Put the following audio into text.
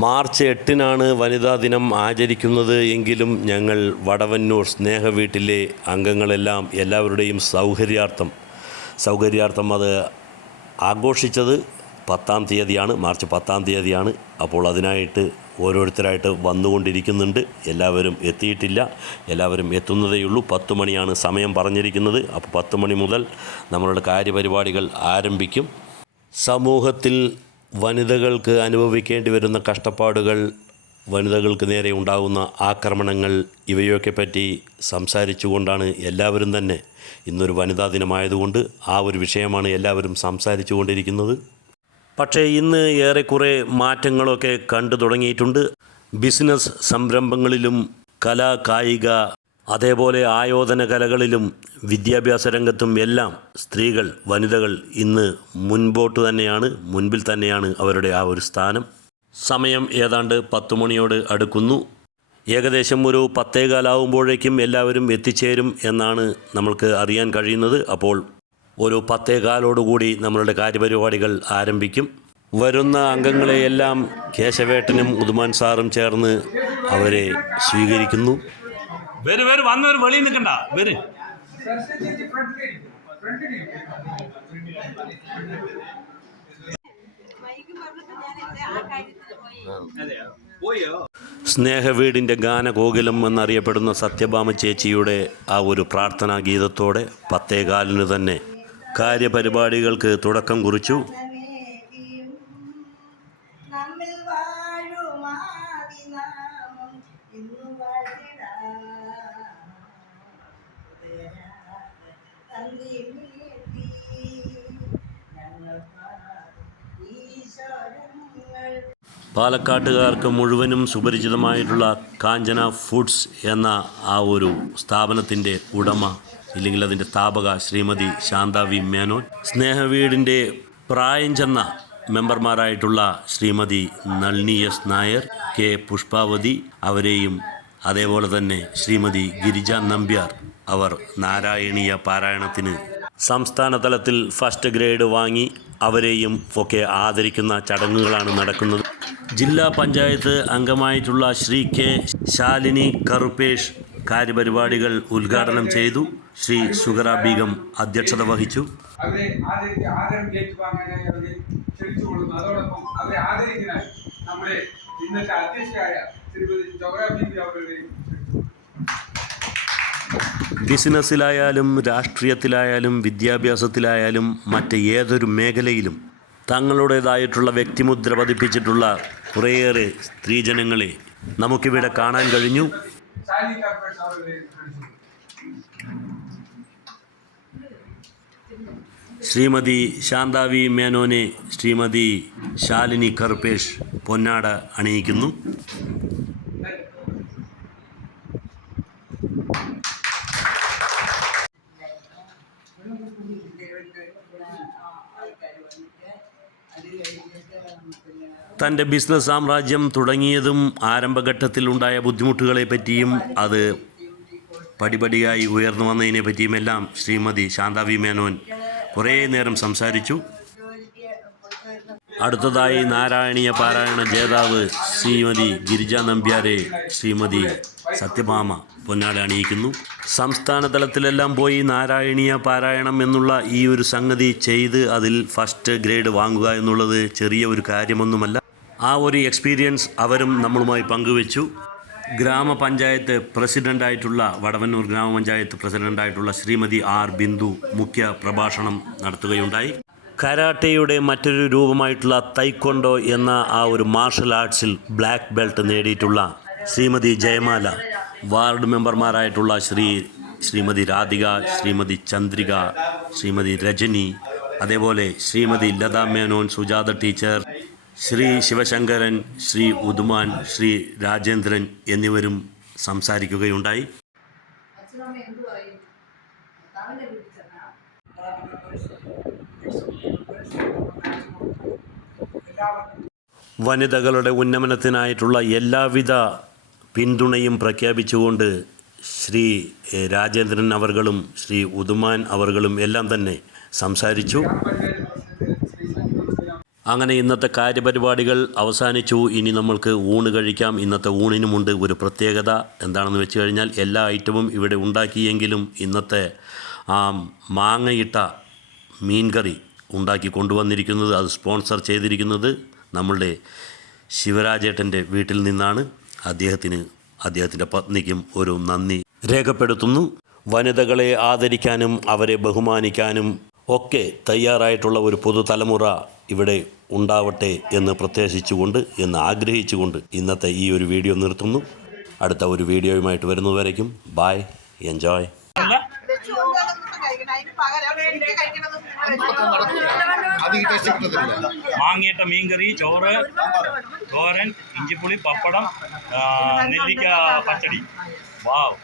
March 8-നാണ് വനിതാ ദിനം ആചരിക്കുന്നത് എങ്കിലും ഞങ്ങൾ വടവന്നൂർ സ്നേഹവീട്ടിലെ അംഗങ്ങളെല്ലാം എല്ലാവരുടെയും സൗകര്യാർത്ഥം അത് ആഘോഷിച്ചത് 10-ാം തീയതിയാണ്, മാർച്ച് 10-ാം തീയതിയാണ്. അപ്പോൾ അതിനായിട്ട് ഓരോരുത്തരായിട്ട് വന്നുകൊണ്ടിരിക്കുന്നുണ്ട്. എല്ലാവരും എത്തിയിട്ടില്ല, എല്ലാവരും എത്തുന്നതേയുള്ളൂ. 10 മണിയാണ് സമയം പറഞ്ഞിരിക്കുന്നത്. അപ്പോൾ 10 മണി മുതൽ നമ്മളുടെ കാര്യപരിപാടികൾ ആരംഭിക്കും. സമൂഹത്തിൽ വനിതകൾക്ക് അനുഭവിക്കേണ്ടി വരുന്ന കഷ്ടപ്പാടുകൾ, വനിതകൾക്ക് നേരെ ഉണ്ടാകുന്ന ആക്രമണങ്ങൾ, ഇവയൊക്കെ പറ്റി സംസാരിച്ചുകൊണ്ടാണ് എല്ലാവരും തന്നെ, ഇന്നൊരു വനിതാ ദിനമായതുകൊണ്ട് ആ ഒരു വിഷയമാണ് എല്ലാവരും സംസാരിച്ചു കൊണ്ടിരിക്കുന്നത്. പക്ഷേ ഇന്ന് ഏറെക്കുറെ മാറ്റങ്ങളൊക്കെ കണ്ടു തുടങ്ങിയിട്ടുണ്ട്. ബിസിനസ് സംരംഭങ്ങളിലും കായിക അതേപോലെ ആയോധന കലകളിലും വിദ്യാഭ്യാസ രംഗത്തും എല്ലാം സ്ത്രീകൾ, വനിതകൾ ഇന്ന് മുൻപിൽ തന്നെയാണ് അവരുടെ ആ ഒരു സ്ഥാനം. സമയം ഏതാണ്ട് 10 മണിയോട് അടുക്കുന്നു. ഏകദേശം ഒരു 10:15 എല്ലാവരും എത്തിച്ചേരും എന്നാണ് നമ്മൾക്ക് അറിയാൻ കഴിയുന്നത്. അപ്പോൾ ഒരു 10:15 നമ്മളുടെ കാര്യപരിപാടികൾ ആരംഭിക്കും. വരുന്ന അംഗങ്ങളെയെല്ലാം കേശവേട്ടനും ഉദുമാൻ സാറും ചേർന്ന് അവരെ സ്വീകരിക്കുന്നു. വന്നവർ വെളിയിൽ നിൽക്കണ്ട, വരും. സ്നേഹവീടിൻ്റെ ഗാനകോകിലം എന്നറിയപ്പെടുന്ന സത്യഭാമ ചേച്ചിയുടെ ആ ഒരു പ്രാർത്ഥനാ ഗീതത്തോടെ 10:15 തന്നെ കാര്യപരിപാടികൾക്ക് തുടക്കം കുറിച്ചു. പാലക്കാട്ടുകാർക്ക് മുഴുവനും സുപരിചിതമായിട്ടുള്ള കാഞ്ചന ഫുഡ്സ് എന്ന ആ ഒരു സ്ഥാപനത്തിൻ്റെ ഉടമ, ഇല്ലെങ്കിൽ അതിൻ്റെ സ്ഥാപക ശ്രീമതി ശാന്ത വി മേനോൻ, സ്നേഹവീടിൻ്റെ പ്രായം ചെന്ന മെമ്പർമാരായിട്ടുള്ള ശ്രീമതി നളിനി എസ് നായർ, കെ പുഷ്പാവതി, അവരെയും അതേപോലെ തന്നെ ശ്രീമതി ഗിരിജ നമ്പ്യാർ, അവർ നാരായണീയ പാരായണത്തിന് സംസ്ഥാന തലത്തിൽ ഫസ്റ്റ് ഗ്രേഡ് വാങ്ങി, അവരെയും ഒക്കെ ആദരിക്കുന്ന ചടങ്ങുകളാണ് നടക്കുന്നത്. ജില്ലാ പഞ്ചായത്ത് അംഗമായിട്ടുള്ള ശ്രീ കെ ശാലിനി കറുപ്പേഷ് കാര്യപരിപാടികൾ ഉദ്ഘാടനം ചെയ്തു. ശ്രീ സുഗറ ബീഗം അധ്യക്ഷത വഹിച്ചു. ബിസിനസ്സിലായാലും രാഷ്ട്രീയത്തിലായാലും വിദ്യാഭ്യാസത്തിലായാലും മറ്റ് ഏതൊരു മേഖലയിലും തങ്ങളുടേതായിട്ടുള്ള വ്യക്തിമുദ്ര പതിപ്പിച്ചിട്ടുള്ള കുറേയേറെ സ്ത്രീജനങ്ങളെ നമുക്കിവിടെ കാണാൻ കഴിഞ്ഞു. ശ്രീമതി ശാന്ത വി മേനോനെ ശ്രീമതി ശാലിനി കറുപ്പേഷ് പൊന്നാട അണിയിക്കുന്നു. തൻ്റെ ബിസിനസ് സാമ്രാജ്യം തുടങ്ങിയതും ആരംഭഘട്ടത്തിലുണ്ടായ ബുദ്ധിമുട്ടുകളെ പറ്റിയും അത് പടിപടിയായി ഉയർന്നു വന്നതിനെ പറ്റിയുമെല്ലാം ശ്രീമതി ശാന്ത വി മേനോൻ കുറേ നേരം സംസാരിച്ചു. അടുത്തതായി നാരായണീയ പാരായണ ജേതാവ് ശ്രീമതി ഗിരിജ നമ്പ്യാരെ ശ്രീമതി സത്യഭാമ പൊന്നാട അണിയിക്കുന്നു. സംസ്ഥാന തലത്തിലെല്ലാം പോയി നാരായണീയ പാരായണം എന്നുള്ള ഈ ഒരു സംഗതി ചെയ്ത് അതിൽ ഫസ്റ്റ് ഗ്രേഡ് വാങ്ങുക എന്നുള്ളത് ചെറിയ ഒരു കാര്യമൊന്നുമല്ല. ആ ഒരു എക്സ്പീരിയൻസ് അവരും നമ്മളുമായി പങ്കുവെച്ചു. ഗ്രാമപഞ്ചായത്ത് പ്രസിഡൻ്റായിട്ടുള്ള വടവന്നൂർ ഗ്രാമപഞ്ചായത്ത് പ്രസിഡൻ്റായിട്ടുള്ള ശ്രീമതി ആർ ബിന്ദു മുഖ്യ പ്രഭാഷണം നടത്തുകയുണ്ടായി. കരാട്ടയുടെ മറ്റൊരു രൂപമായിട്ടുള്ള തൈക്കൊണ്ടോ എന്ന ആ ഒരു മാർഷൽ ആർട്സിൽ ബ്ലാക്ക് ബെൽറ്റ് നേടിയിട്ടുള്ള ശ്രീമതി ജയമാല, വാർഡ് മെമ്പർമാരായിട്ടുള്ള ശ്രീമതി രാധിക, ശ്രീമതി ചന്ദ്രിക, ശ്രീമതി രജനി, അതേപോലെ ശ്രീമതി ലതാ മേനോൻ, സുജാത ടീച്ചർ, ശ്രീ ശിവശങ്കരൻ, ശ്രീ ഉദുമാൻ, ശ്രീ രാജേന്ദ്രൻ എന്നിവരും സംസാരിക്കുകയുണ്ടായി. വനിതകളുടെ ഉന്നമനത്തിനായിട്ടുള്ള എല്ലാവിധ പിന്തുണയും പ്രഖ്യാപിച്ചുകൊണ്ട് ശ്രീ രാജേന്ദ്രൻ അവർകളും ശ്രീ ഉദുമാൻ അവർകളും എല്ലാം തന്നെ സംസാരിച്ചു. അങ്ങനെ ഇന്നത്തെ കാര്യപരിപാടികൾ അവസാനിച്ചു. ഇനി നമ്മൾക്ക് ഊണ് കഴിക്കാം. ഇന്നത്തെ ഊണിനുമുണ്ട് ഒരു പ്രത്യേകത. എന്താണെന്ന് വെച്ച് കഴിഞ്ഞാൽ എല്ലാ ഐറ്റവും ഇവിടെ ഉണ്ടാക്കിയെങ്കിലും ഇന്നത്തെ മാങ്ങയിട്ട മീൻകറി ഉണ്ടാക്കി കൊണ്ടുവന്നിരിക്കുന്നത്, അത് സ്പോൺസർ ചെയ്തിരിക്കുന്നത് നമ്മളുടെ ശിവരാജേട്ടൻ്റെ വീട്ടിൽ നിന്നാണ്. അദ്ദേഹത്തിൻ്റെ പത്നിക്കും ഒരു നന്ദി രേഖപ്പെടുത്തുന്നു. വനിതകളെ ആദരിക്കാനും അവരെ ബഹുമാനിക്കാനും ഒക്കെ തയ്യാറായിട്ടുള്ള ഒരു പുതുതലമുറ ഇവിടെ ഉണ്ടാവട്ടെ എന്ന് എന്ന് ആഗ്രഹിച്ചുകൊണ്ട് ഇന്നത്തെ ഈ ഒരു വീഡിയോ നിർത്തുന്നു. അടുത്ത ഒരു വീഡിയോയുമായിട്ട് വരുന്നതുവരേക്കും ബൈ, എൻജോയ്. മാങ്ങയിട്ട മീൻകറി, ചോറ്, തോരൻ, ഇഞ്ചിപ്പുളി, പപ്പടം, നെല്ലിക്ക പച്ചടി. വാവ്.